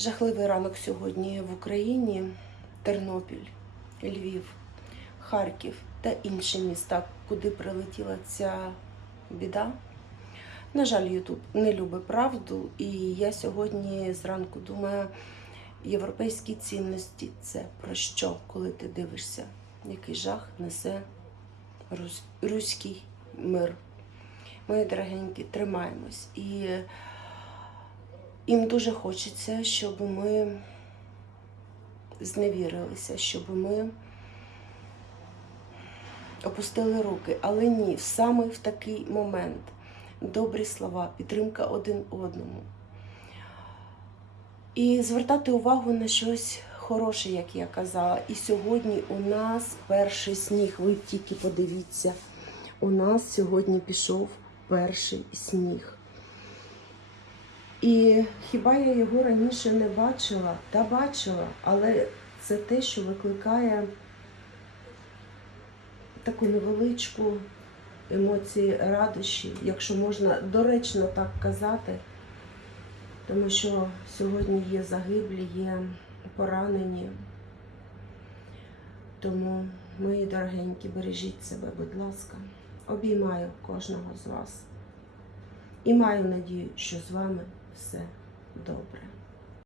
Жахливий ранок сьогодні в Україні, Тернопіль, Львів, Харків та інші міста, куди прилетіла ця біда. На жаль, Ютуб не любить правду, і я сьогодні зранку думаю, європейські цінності це про що, коли ти дивишся, який жах несе русь- руський мир. Мої дорогенькі, тримаємось. І їм дуже хочеться, щоб ми зневірилися, щоб ми опустили руки. Але ні, саме в такий момент добрі слова, підтримка один одному. І звертати увагу на щось хороше, як я казала. І сьогодні у нас перший сніг. Ви тільки подивіться, у нас сьогодні пішов перший сніг. І хіба я його раніше не бачила? Та бачила, але це те, що викликає таку невеличку емоції радощі, якщо можна доречно так казати, тому що сьогодні є загиблі, є поранені. Тому, мої дорогенькі, бережіть себе, будь ласка. Обіймаю кожного з вас. І маю надію, що з вами все добре.